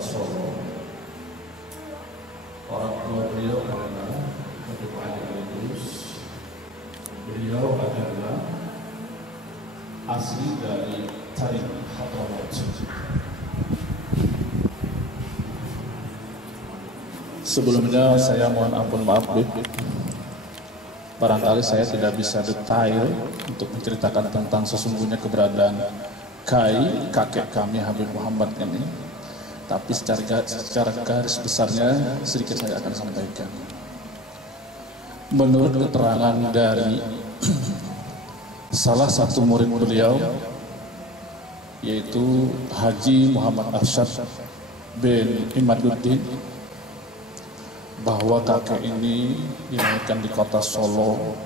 kota Solo. Orang tua beliau adalah Habib Ali Al-Idrus. Beliau adalah asli dari Tarim Hadramaut. Sebelumnya saya mohon ampun maaf, barangkali saya tidak bisa detail untuk menceritakan tentang sesungguhnya keberadaan kakek kami Habib Muhammad ini, tapi secara garis besarnya sedikit saya akan sampaikan. Menurut keterangan dari salah satu murid beliau, yaitu Haji Muhammad Arsyad bin Imaduddin, bahwa kakek ini dilahirkan di kota Solo,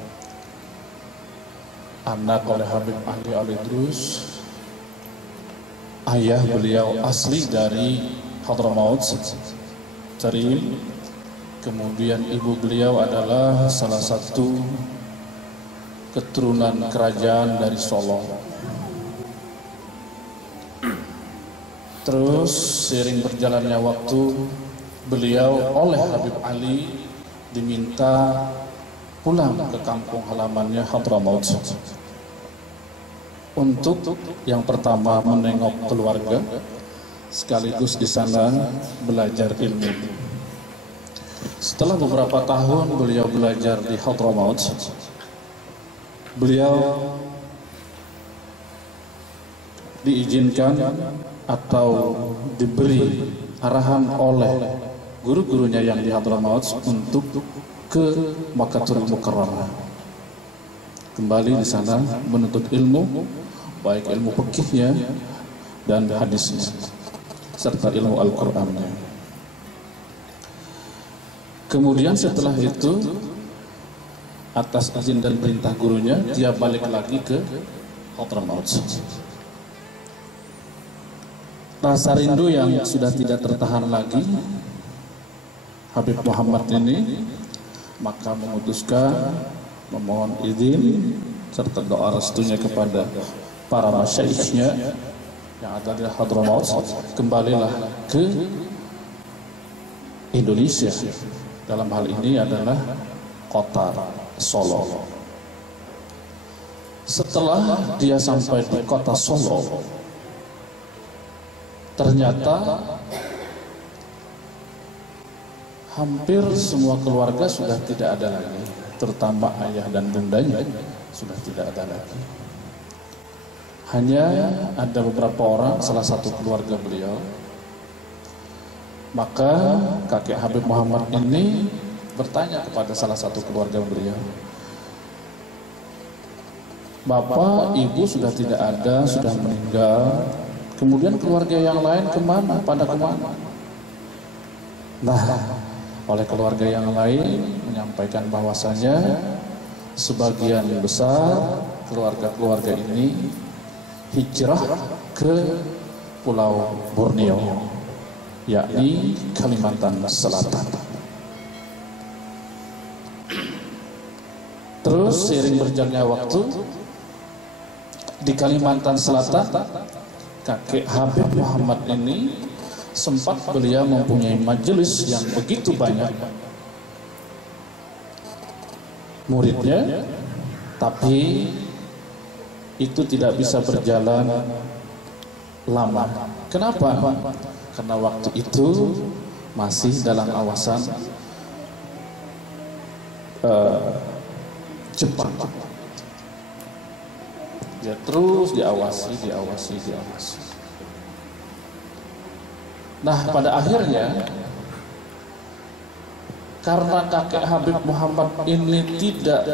anak oleh Habib Ali Al-Idrus. Ayah beliau asli dari Hadramaut, Tarim. Kemudian ibu beliau adalah salah satu keturunan kerajaan dari Solo. Terus seiring berjalannya waktu, beliau oleh Habib Ali diminta pulang ke kampung halamannya Hadramaut untuk yang pertama menengok keluarga, sekaligus di sana belajar ilmu. Setelah beberapa tahun beliau belajar di Hadramaut, beliau diizinkan atau diberi arahan oleh guru-gurunya yang di Hadramaut untuk ke Makkatul Mukarramah, kembali di sana menuntut ilmu, baik ilmu fikihnya dan hadisnya serta ilmu Al-Qur'annya. Kemudian setelah itu, atas izin dan perintah gurunya, dia balik lagi ke Hadramaut. Rasa rindu yang sudah tidak tertahan lagi, Habib Muhammad ini maka memutuskan memohon izin serta doa restunya kepada para masyaikhnya yang ada di Hadramaut, kembalilah ke Indonesia. Dalam hal ini adalah kota Solo. Setelah dia sampai di kota Solo, ternyata hampir semua keluarga sudah tidak ada lagi, terutama ayah dan bundanya sudah tidak ada lagi. Hanya ada beberapa orang, salah satu keluarga beliau. Maka kakek Habib Muhammad ini bertanya kepada salah satu keluarga beliau, "Bapak, ibu sudah tidak ada, sudah meninggal. Kemudian keluarga yang lain kemana? Pada kemana?" Nah, oleh keluarga yang lain menyampaikan bahwasanya sebagian besar keluarga-keluarga ini hijrah ke Pulau Borneo, yakni Kalimantan Selatan. Terus seiring berjalannya waktu, di Kalimantan Selatan, kakek Habib Muhammad ini sempat beliau mempunyai majelis yang begitu banyak muridnya, tapi itu tidak bisa berjalan lama. Kenapa? Karena waktu itu masih dalam awasan Jepang. Dia terus diawasi. Nah, pada akhirnya karena kakek Habib Muhammad ini tidak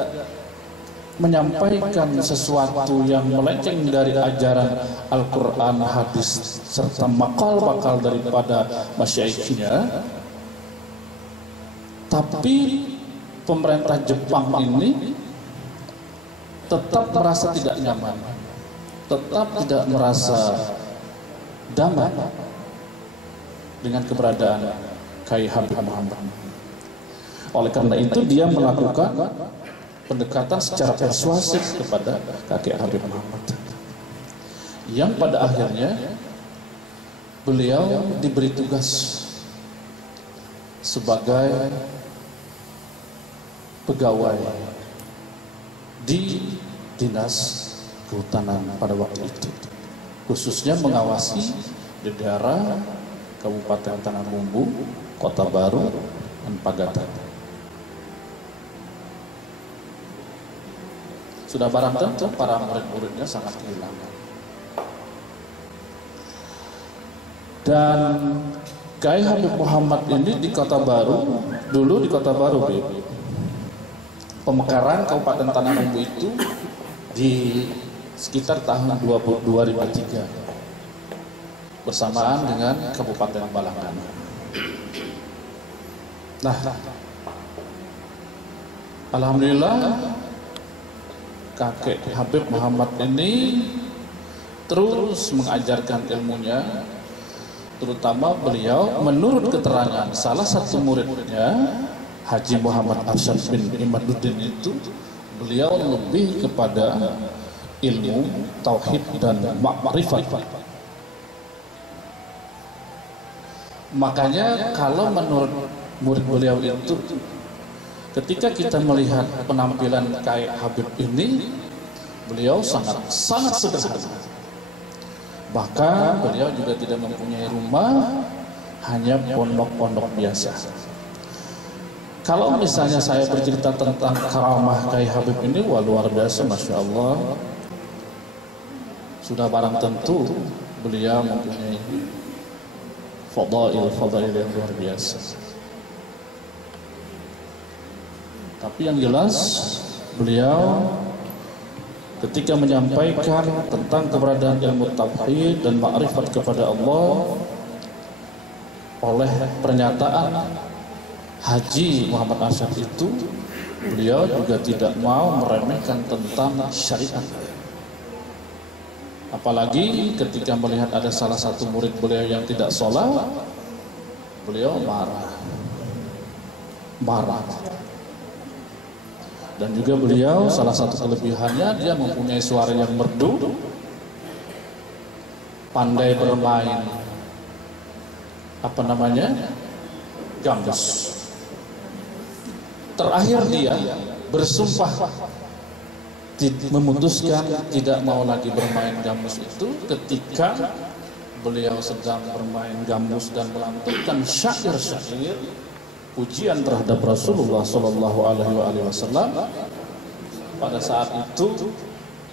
menyampaikan sesuatu yang melenceng dari ajaran Al-Quran, hadis, serta makal-makal daripada masyaikhnya, tapi pemerintah Jepang ini tetap merasa tidak nyaman, tetap tidak merasa damai dengan keberadaan Kiai Habib Muhammad. Oleh karena itu dia melakukan pendekatan secara persuasif kepada kakek Habib Muhammad, yang pada akhirnya beliau diberi tugas sebagai pegawai di dinas kehutanan pada waktu itu, khususnya mengawasi di daerah Kabupaten Tanah Bumbu, Kota Baru, dan Pagatan. Sudah barang tentu para murid-muridnya sangat kehilangan. Dan Kiai Habib Muhammad ini di Kota Baru, dulu di Kota Baru, pemekaran Kabupaten Tanah Bumbu itu di sekitar tahun 2003 bersamaan dengan Kabupaten Balangan. Nah, alhamdulillah kakek Habib Muhammad ini terus mengajarkan ilmunya, terutama beliau menurut keterangan salah satu muridnya Haji Muhammad Arsyad bin Imaduddin itu, beliau lebih kepada ilmu tauhid dan makrifat. Makanya kalau menurut murid beliau itu, ketika kita melihat penampilan Kiai Habib ini, beliau sangat sederhana. Bahkan beliau juga tidak mempunyai rumah, hanya pondok-pondok biasa. Kalau misalnya saya bercerita tentang karamah Kiai Habib ini, wah luar biasa, Masya Allah. Sudah barang tentu beliau mempunyai fadail yang luar biasa. Tapi yang jelas beliau ketika menyampaikan tentang keberadaan ilmu tauhid dan ma'rifat kepada Allah oleh pernyataan Haji Muhammad Arsyad itu, beliau juga tidak mau meremehkan tentang syariat. Apalagi ketika melihat ada salah satu murid beliau yang tidak sholat, beliau marah. Dan juga beliau salah satu kelebihannya, dia mempunyai suara yang merdu, pandai bermain gambus. Terakhir dia bersumpah memutuskan tidak mau lagi bermain gambus itu ketika beliau sedang bermain gambus dan melantunkan syair-syair pujian terhadap Rasulullah Shallallahu Alaihi Wasallam. Pada saat itu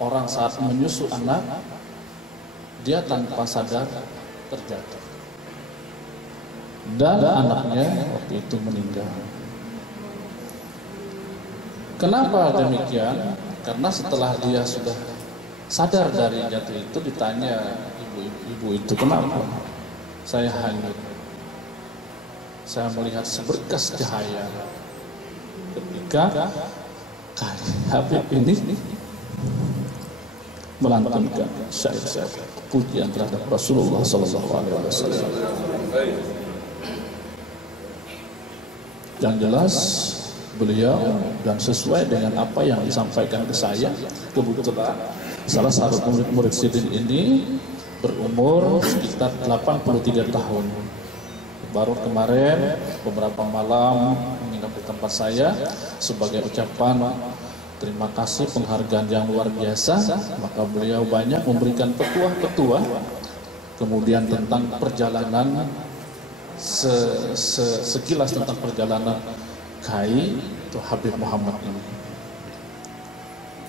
orang saat menyusu anak, dia tanpa sadar terjatuh dan anaknya waktu itu meninggal. Kenapa demikian? Karena setelah dia sudah sadar dari jatuh itu, ditanya ibu itu, kenapa? Saya hanyut. Saya melihat seberkas cahaya ketika Habib ini melantunkan syair-syair pujian terhadap Rasulullah SAW. Yang jelas beliau, dan sesuai dengan apa yang disampaikan ke saya, kebetulan salah satu murid Sidin ini berumur sekitar 83 tahun. Baru kemarin beberapa malam menginap di tempat saya sebagai ucapan terima kasih, penghargaan yang luar biasa. Maka beliau banyak memberikan petuah-petuah, kemudian tentang perjalanan sekilas tentang perjalanan Kiai itu Habib Muhammad ini.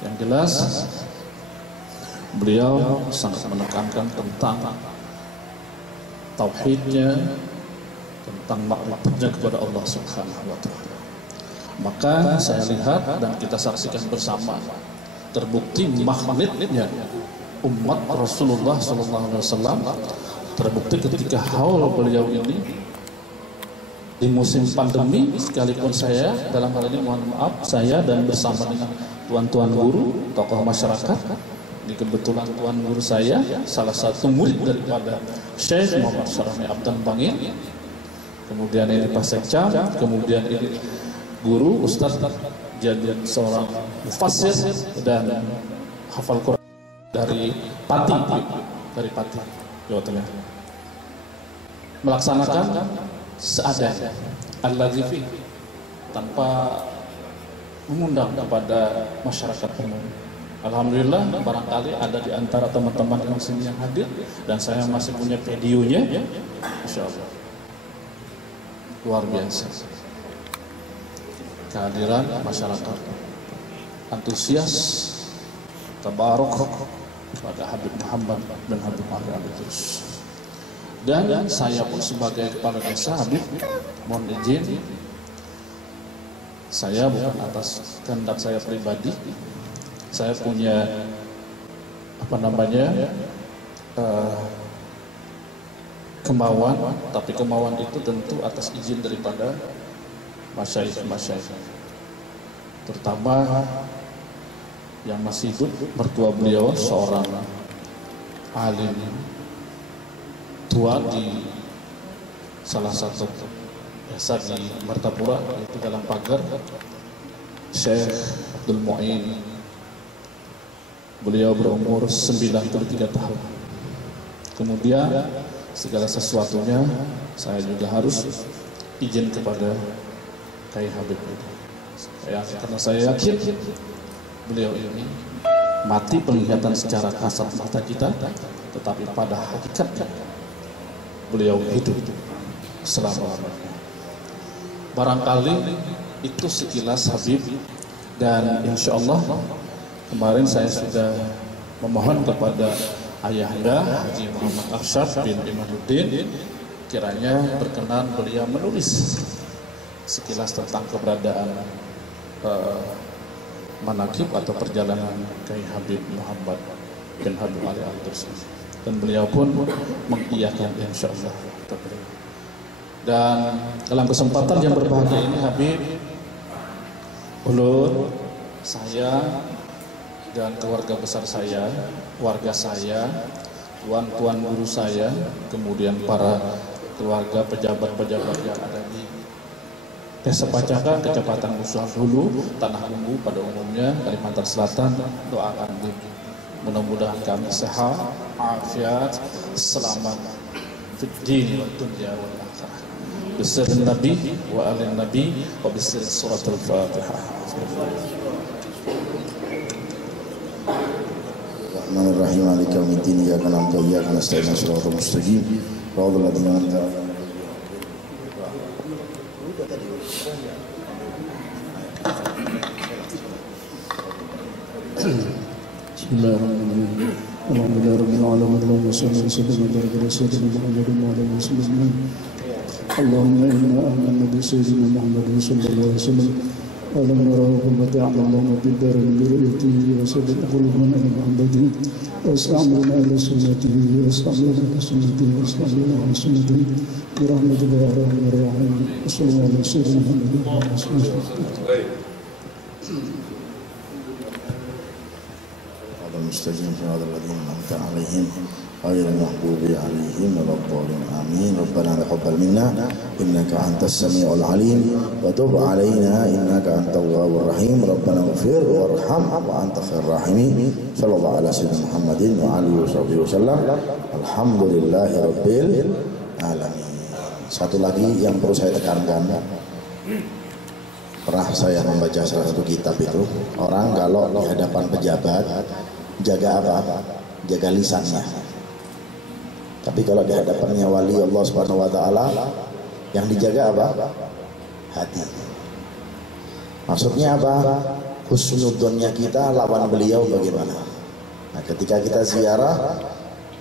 Yang jelas beliau sangat menekankan tentang tauhidnya, tentang maklumatnya kepada Allah Subhanahu wa Ta'ala. Maka saya lihat dan kita saksikan bersama, terbukti magnetnya umat Rasulullah SAW terbukti ketika haul beliau ini di musim pandemi, sekalipun saya dalam hal ini mohon maaf, saya dan bersama dengan tuan-tuan guru, tokoh masyarakat, ini kebetulan tuan guru saya salah satu murid daripada Syekh Muhammad Syarami Abdan Bangin, kemudian ini Pak Sekcam, kemudian ini guru Ustaz jadi seorang mufassir dan hafal Quran dari Pati, Jawa Tengah. melaksanakan seadanya, alladzi fi, tanpa mengundang kepada masyarakat umum. Alhamdulillah, barangkali ada di antara teman-teman yang sini yang hadir, dan saya masih punya videonya. Masya Allah, luar biasa kehadiran masyarakat antusias tabaruk pada Habib Muhammad bin Habib Ali Al-Idrus. Dan saya pun sebagai kepala desa Habib, mohon izin, saya bukan atas kehendak saya pribadi, saya punya kemauan, tapi kemauan itu tentu atas izin daripada masyayikh, terutama yang masih hidup, mertua beliau seorang alim tua di salah satu desa di Martapura, yaitu dalam pagar, Syekh Abdul Mu'in. Beliau berumur 93 tahun. Kemudian segala sesuatunya saya juga harus izin kepada Kiai Habib itu. Karena saya yakin beliau ini mati penglihatan secara kasat mata kita, tetapi pada hakikatnya beliau hidup selama-lamanya. Barangkali itu sekilas Habib, dan insya Allah kemarin saya sudah memohon kepada ayahanda Haji Muhammad Arsyad bin Imaduddin, kiranya berkenan beliau menulis sekilas tentang keberadaan manaqib atau perjalanan Kiai Habib Muhammad bin Habib Ali Al-Idrus, dan beliau pun mengiyakan insyaallah. Dan dalam kesempatan yang berbahagia ini, Habib, ulur saya dan keluarga besar saya, warga saya, tuan-tuan guru saya, kemudian para keluarga pejabat-pejabat yang ada di Desa Pacaka, Kecamatan Musuh Hulu, Tanah Bumbu pada umumnya, Kalimantan Selatan, doakan mudah-mudahan kami sehat, afiat, selamat fid din wa dunya wal akhirah. Bismillahir Nabi wa alin Nabi wa bismillah suratul Fatihah. Bismillahirrahmanirrahim. Maliki yaumiddin. Iyyaka na'budu wa iyyaka nasta'in. Shiratal mustaqim. Shiratal ladzina an'amta 'alaihim. Bismillahirrahmanirrahim. Alhamdulillahirabbil alamin. Allahumma shalli wa sallim wa barik ala sayyidina Muhammadin wa ala alihi wasallam. Allahumma inna amanna bi sayyidina Muhammadin sallallahu alaihi wasallam. Alam narahu qad Allahumma bid-darin bi ru'yatihi wa sabbit qulubana ala Muhammadin wa as'amina ala sunnatihi wa as'amina ala sunnatihi wa as'amina ala sunnatihi bi rahmatika ya arhamar rahimin. Sallallahu alaihi wasallam. المستجيب صراط الذين أنعمت عليهم غير المغضوب عليهم ولا الضالين آمين. ربنا تقبل منا إنك أنت السميع العليم وتب علينا إنك أنت التواب الرحيم. ربنا اغفر وارحم وأنت خير الراحمين. صلى الله على سيدنا محمد وعلى آله وصحبه وسلم. Alhamdulillahi rabbil alamin. Satu lagi yang perlu saya tekankan, pernah saya membaca salah satu kitab itu, orang kalau di hadapan pejabat jaga apa? Jaga lisannya. Tapi kalau di hadapannya wali Allah Subhanahu wa taala, yang dijaga apa? Hati. Maksudnya apa? Husnudzonnya kita lawan beliau bagaimana? Nah, ketika kita ziarah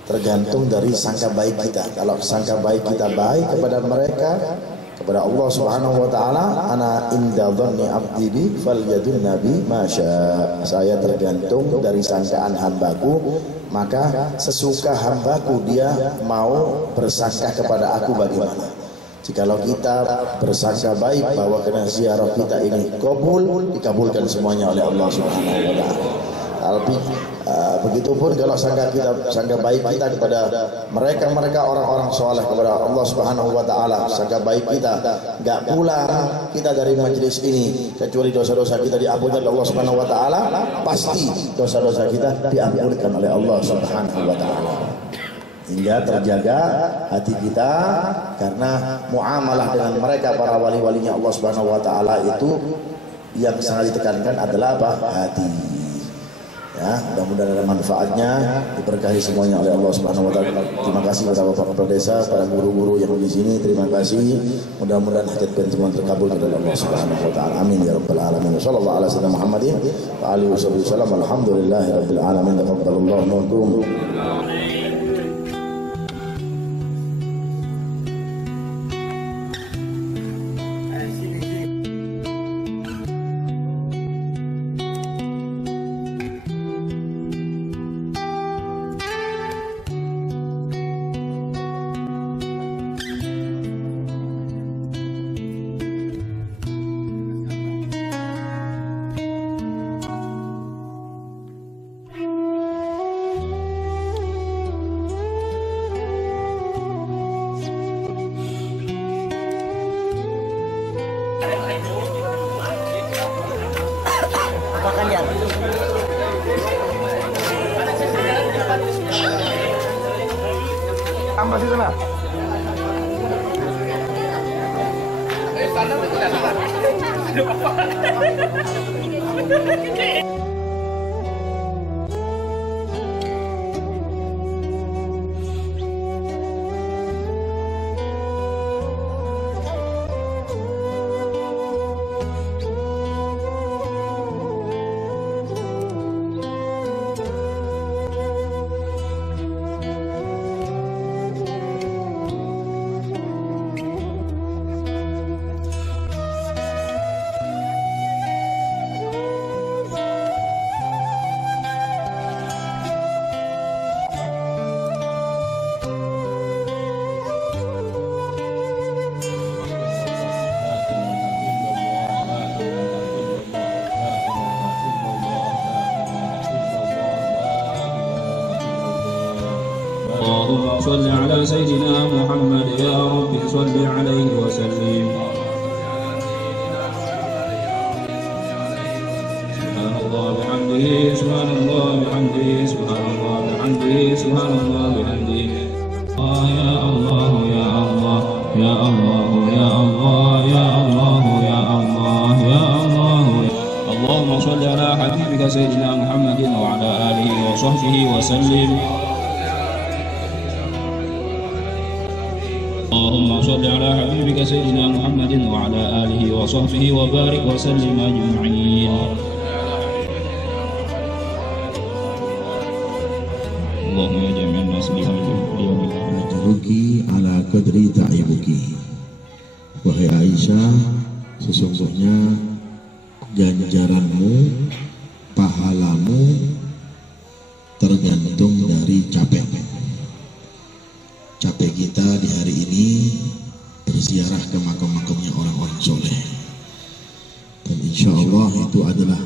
tergantung dari sangka baik kita. Kalau sangka baik kita baik kepada mereka, kepada Allah Subhanahu wa taala, ana inda dhanni abdi bi falyadun nabi masya. Saya tergantung dari sangkaan hambaku, maka sesuka hambaku dia mau bersangka kepada aku bagaimana. Jikalau kita bersangka baik bahwa kena ziarah kita ini kabul, dikabulkan semuanya oleh Allah Subhanahu wa taala. Tapi begitupun kalau sangka baik kita kepada mereka orang-orang soleh, kepada Allah Subhanahu wa taala, sangka baik kita enggak pulang kita dari majelis ini kecuali dosa-dosa kita diampuni oleh Allah Subhanahu wa taala, pasti dosa-dosa kita diampunkan oleh Allah Subhanahu wa taala. hingga terjaga hati kita, karena muamalah dengan mereka para wali-walinya Allah Subhanahu wa taala itu yang sangat ditekankan adalah apa? Hati. Ya, mudah-mudahan ada manfaatnya, diberkahi semuanya oleh Allah Subhanahu wa taala. Terima kasih kepada Bapak Kepala Desa, para guru-guru yang di sini, terima kasih. Mudah-mudahan hajat kalian semua terkabul oleh Allah Subhanahu wa taala. Amin ya rabbal alamin. Sallallahu alaihi wasallam Muhammadin wa alihi wasallam. Alhamdulillahirabbil alamin. Taqabbalallahu minkum. Tambah situ lah. اللهم صل على سيدنا محمد يا رب صل عليه وسلم. سبحان الله بحمده سبحان الله بحمده سبحان الله بحمده سبحان الله بحمده. يا الله يا الله يا الله يا الله يا الله يا الله يا الله. اللهم صل على حبيبك سيدنا محمد وعلى آله وصحبه وسلم. اللهم صل على حبيبك سيدنا محمد وعلى آله وصحبه وبارك وسلم أجمعين. اللهم يا جميع الناس Taruki ala qadri ta'ibuki. Wahai Aisyah, sesungguhnya ganjaranmu, pahalamu tergantung dari capek kita di hari ini berziarah ke makam-makamnya orang-orang soleh, dan insya Allah itu adalah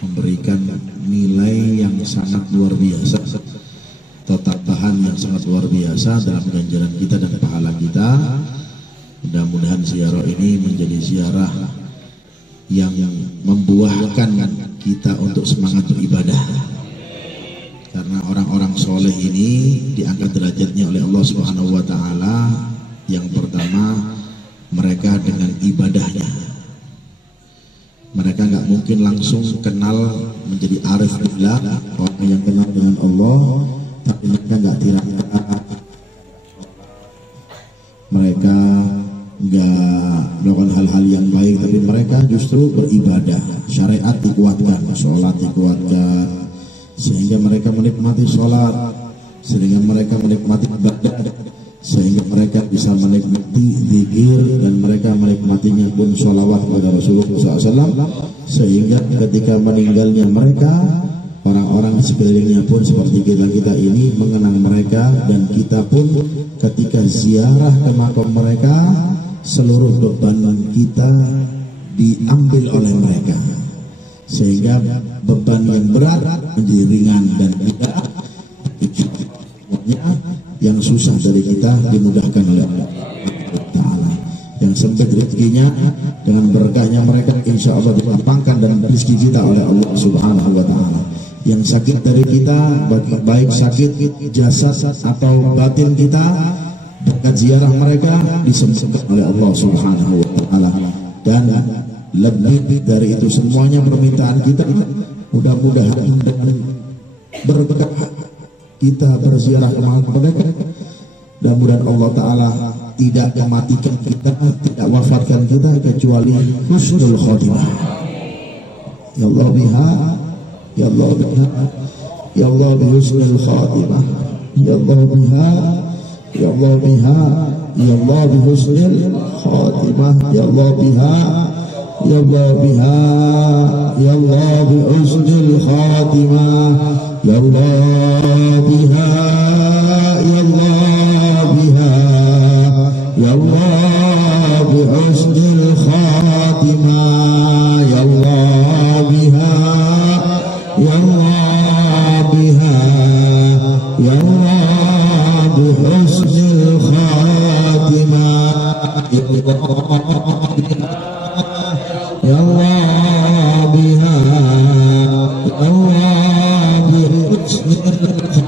memberikan nilai yang sangat luar biasa, tetapahan yang sangat luar biasa dalam ganjaran kita dan pahala kita. Mudah-mudahan ziarah ini menjadi ziarah yang membuahkan kita untuk semangat beribadah, karena orang-orang soleh ini diangkat derajatnya oleh Allah Subhanahu wa taala. Yang pertama, mereka dengan ibadahnya. Mereka nggak mungkin langsung kenal menjadi arif billah, orang yang kenal dengan Allah, tapi mereka nggak tirakat, mereka nggak melakukan hal-hal yang baik, tapi mereka justru beribadah. Syariat dikuatkan, sholat dikuatkan, sehingga mereka menikmati sholat, sehingga mereka menikmati ibadah, sehingga mereka bisa menikmati zikir, dan mereka menikmatinya pun sholawat kepada Rasulullah SAW, sehingga ketika meninggalnya mereka, orang-orang sekelilingnya pun seperti kita ini mengenang mereka, dan kita pun ketika ziarah ke makam mereka, seluruh beban kita diambil oleh mereka, sehingga beban yang berat menjadi ringan, dan kita yang susah dari kita dimudahkan oleh Allah Ta'ala. Yang sempit rezekinya, dengan berkahnya mereka insya Allah dilapangkan dan rezeki kita oleh Allah Subhanahu wa Ta'ala. Yang sakit dari kita, baik sakit jasad atau batin kita, berkat ziarah mereka disembuhkan oleh Allah Subhanahu wa taala. Dan lebih dari itu semuanya permintaan kita, mudah-mudahan berkah kita berziarah ke mereka, dan mudah Allah taala tidak mematikan kita, tidak wafatkan kita kecuali husnul khotimah. Ya Allah biha, ya Allah biha, ya Allah bi husnul khotimah, ya Allah biha, ya Allah biha, ya Allah bi husnul khotimah, ya Allah biha, ya Allah biha, ya Allah bi husnul khotimah, ya Allah biha, ya Allah biha, ya Allah bi husnul khotimah, ya Allah biha, ya Allah biha, ya Allah bi husnul khotimah, ya Allah biha, ya Allah biha, ya Allah bi husnul khotimah.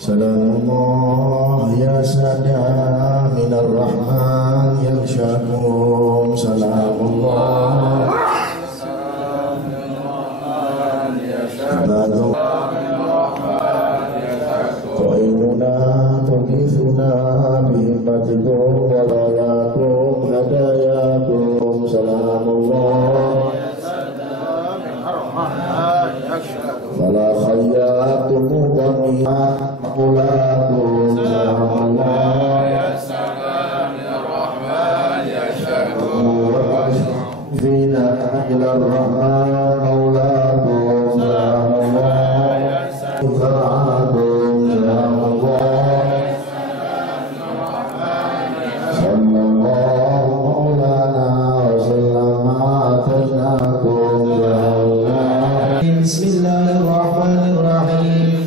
Salamullah ya sada minar rahman yakshakum. Salamullah ibadu qaimuna tughithuna bihimatikum walayakum hadayakum. Salamullah fala khayyatu mudhammi'at maulakum. Salamullah ya salam ya rahman ya syakur wa ashfina ila rahman maulakum. Salamullah ya salam Bismillahirrahmanirrahim.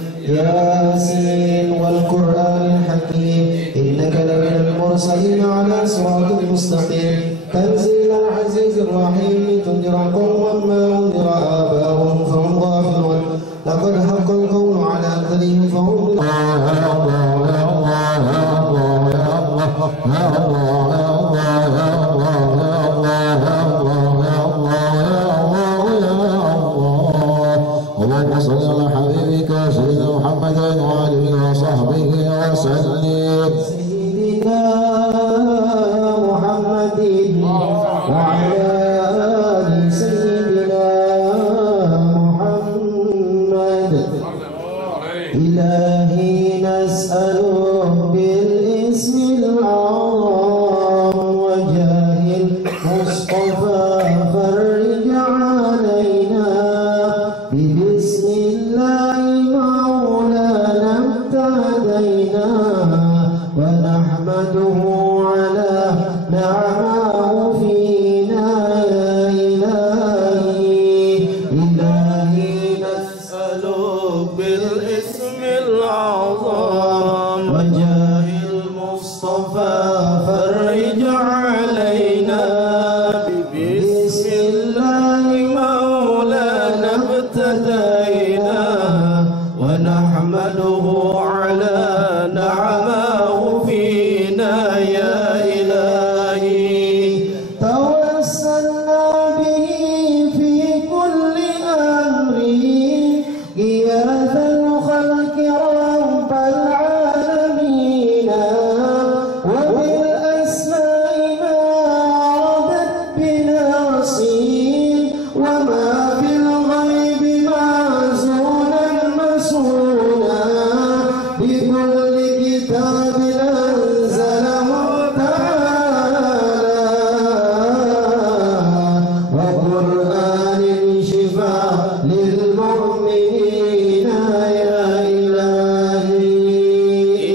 المستقيم تنزيل العزيز الرحيم تنذر قوما ما أنذر آباؤهم فهم غافلون لقد حق القول على أكثرهم فهم اللهم صل على حبيبك سيدنا محمد وآله وصحبه وسلم سيدنا محمد وعلى آل سيدنا محمد إلهي نسألك بالاسم الأعظم وجاه المصطفى فرج علينا بسم الله مولانا ابتدينا ونحمده على نعمه فينا يا إلهي إلهي نسألك بالاسم الأعظم وجاه المصطفى فرج علينا بسم الله مولانا ابتدينا ونحمده على نعمه فينا يا إلهي توسلنا به في كل أمر قيادا الخلق رب العالمين وبالأسماء ما عرضت بناصين وما في الغيب معزونا مسونا بكل كتاب أنزله تعالى وقرآن شفاء للمؤمنين يا إلهي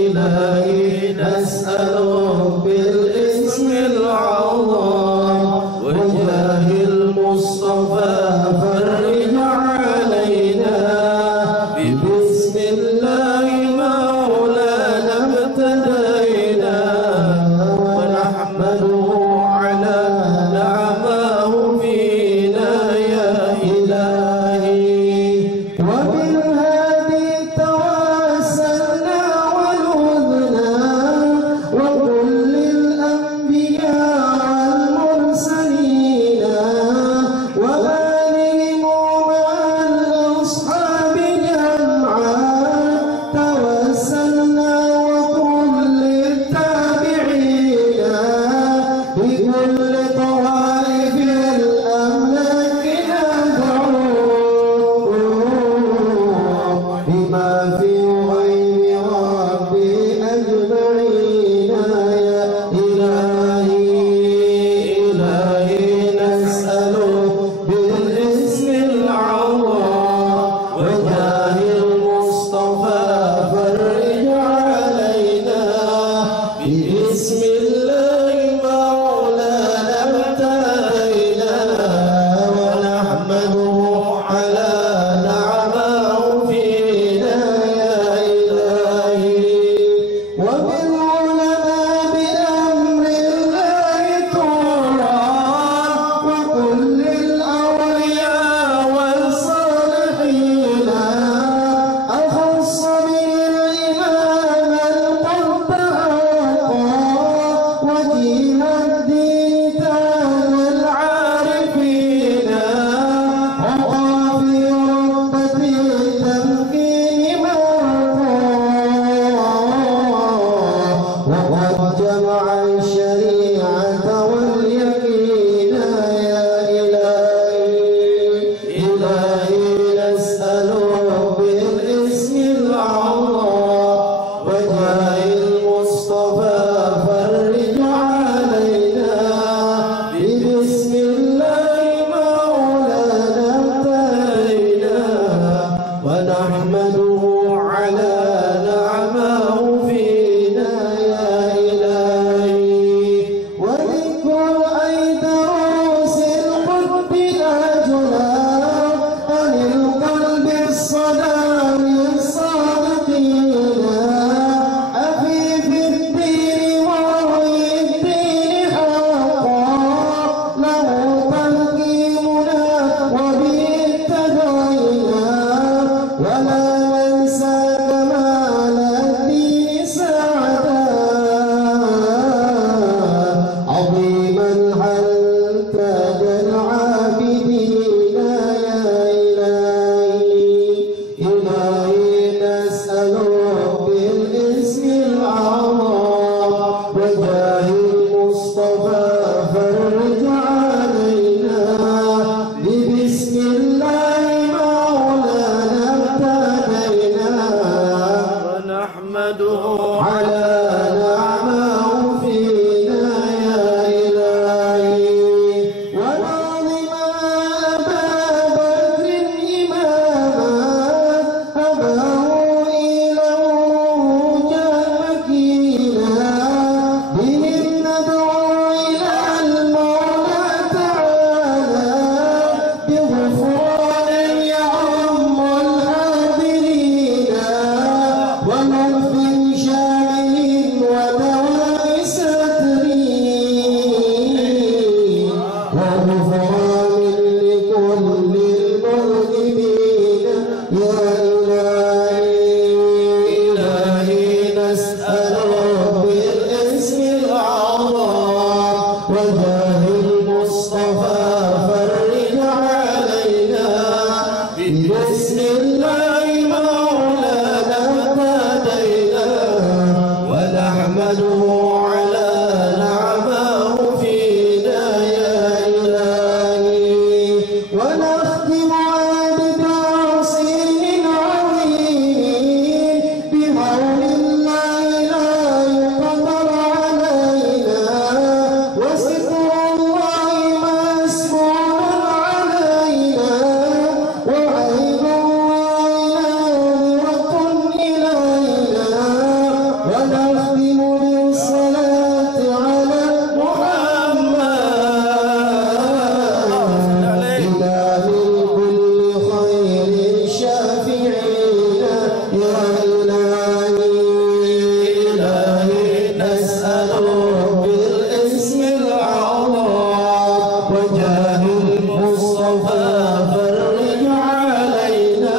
إلهي نسألك بالاسم الأعظم وجاه المصطفى فرج علينا بسم الله مولانا ابتدينا ونحمده على نعمه فينا يا إلهي وبالهادي توسلنا ولذنا وكل الأنبياء والمرسلين وآلهم مع الأصحاب جمعا توسلنا وكل التابعين بكل طوائف الأملاك ندعو بما في غيب ربي أجمعين يا إلهي إلهي نسألك بالاسم العظيم وجاه المصطفى فرج علينا بسم الله مولانا عظيما أنت العابدين يا إلهي إلهي نسألك بالاسم الأعظم وجاه المصطفى فرج علينا ببسم الله مولانا ابتدينا ونحمده على نعمه فينا يا إلهي ونعظم أبا بكر إماما أباه إلى مكينا بهم ندعو إلى المولى تعالى بغفران يعم الحاضرين ولطف شامل ودواء ستر وغفران لكل المذنبين يا إلهي نسألك بالاسم الأعظم وجاه المصطفى فرج علينا ببسم الله مولانا ابتدينا ونحمده على نعمه فينا يا إلهي ونختم بتعصيم عظيم بحول الله لا يقدر علينا وستر الله مسموع علينا وعين الله ناظرة إلينا ونختم بالصلاة على محمد إله كل خير شافعين يا إلهي نسألك بالاسم الأعظم وجاه المصطفى فرج علينا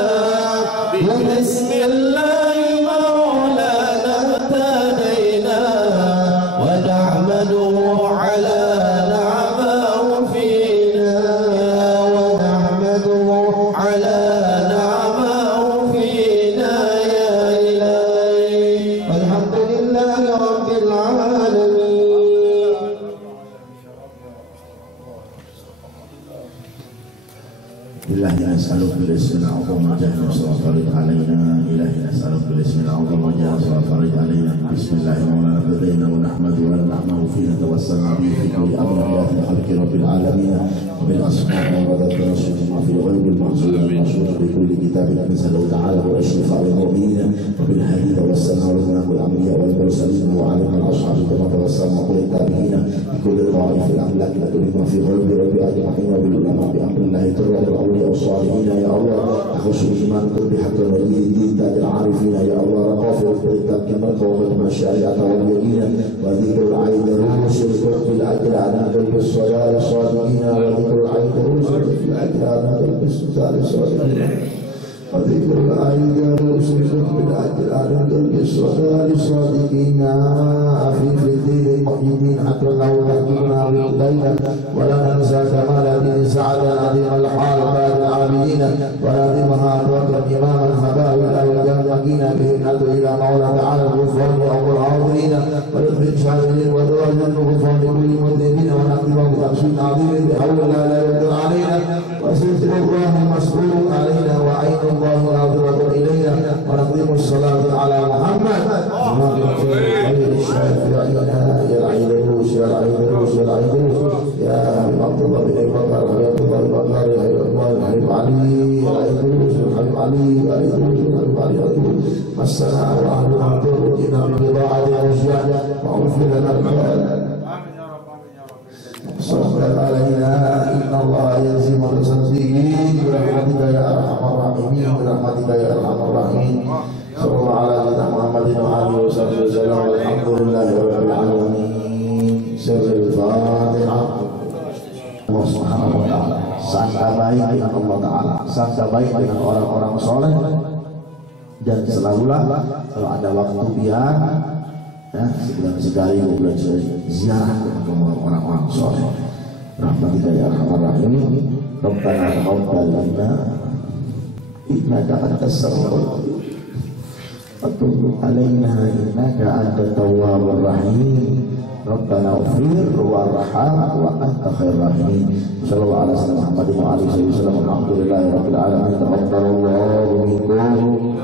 ببسم الله مولانا ابتدينا ونحمده على نعمه فينا ونحمده على نعمه فينا يا إلهي والحمد لله رب العالمين إلهي نسألك بالاسم الأعظم وجاه المصطفى فرج علينا إلهي نسألك بالاسم الأعظم وجاه المصطفى فرج علينا بسم الله مولانا ابتدينا ونحمده ونعمه فينا توسلنا به في كل أمر يأتي خلق رب العالمين وبالأسماء وذات رسولنا في الغيب المحصول المشهور بكل كتاب أنزله تعالى والشفاء للمؤمنين وبالهدي توسلنا ولنا والأنبياء والمرسلين وعلم الأصحاب كما توسلنا كل التابعين بكل طائف الأملاك لكلهم في غيب رب أجمعين وبالعلماء بأمر الله ترى الأولياء الصالحين يا الله أخش الإيمان بحق ولي الدين تاج العارفين يا الله رقافة الكتاب كما قوم المشاريع واليقين وذكر العيد الرسل في الأجر على قلب الصلاة الصادقين وذكر العيد الرسل في الأجر على قلب الصلاة الصادقين وذكر العيد الرسل في الأجر على قلب الصلاة الصادقين في الدين المؤمنين حتى لو تكينا بالليل ولا ننسى كمال دين سعد عظيم الحال بعد العابدين ونظمها توكل إمام الحبائب والجامعين بهمة إلى مولى تعالى الغفران وأمر العاظمين ولطف شامل ودرج الغفران لكل مذنبين ونختم بتقسيم عظيم بحول الله لا يقدر علينا وستر الله مسؤول علينا وعين الله ناظرة إلينا ونقدم الصلاة على محمد خير الشافعين يا العيدروس يا العيدروس يا العيدروس يا عبد الله بن بكر يا عبد الله بن بكر يا الحبيب علي يا العيدروس الحبيب علي يا العيدروس الحبيب علي مسنا واهل تركنا ببضاعة الاشياء واغفر لنا الخير صلى علينا إن الله يزيم التصديقين برحمتك يا أرحم الراحمين برحمتك يا أرحم الراحمين صلى الله على سيدنا محمد وآله وصحبه وسلم والحمد لله رب العالمين سر الفاتحة Allah Subhanahu wa Ta'ala. Sangka baik dengan Allah Ta'ala, sangka baik dengan orang-orang soleh, dan selalulah kalau ada waktu biar Ya, sebulan sekali, 2 bulan sekali ziarah ke orang-orang soleh. Rahmatika ya arhamar rahimin. Rabbana taqabbal minna innaka antas samiul alim. Wa tub alaina innaka antat tawwabur rahim. Rabbana ighfir warham wa anta khairur rahimin. Sallallahu alaihi wasallam Muhammadin wa alihi wasallam. Alhamdulillahi rabbil alamin. Taqabbalallahu minkum.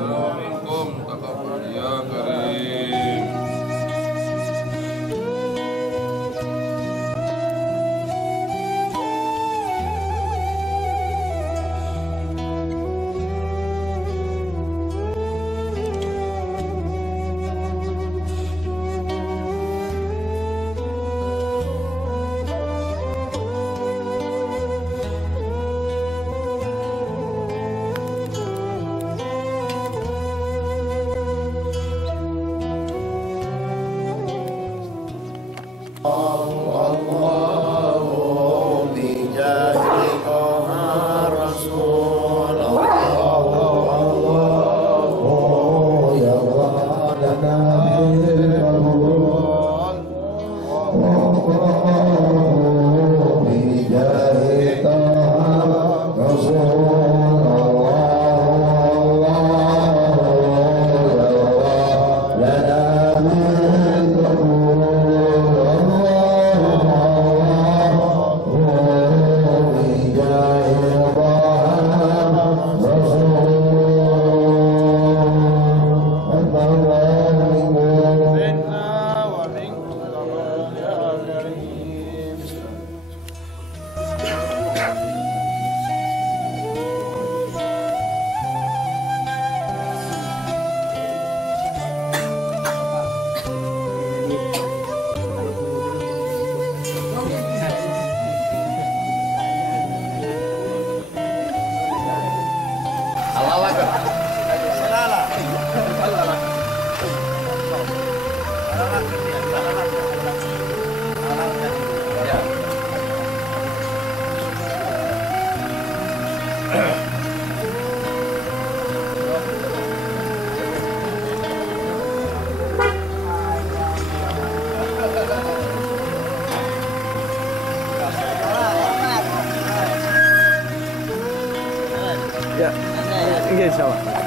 Ya, insya Allah.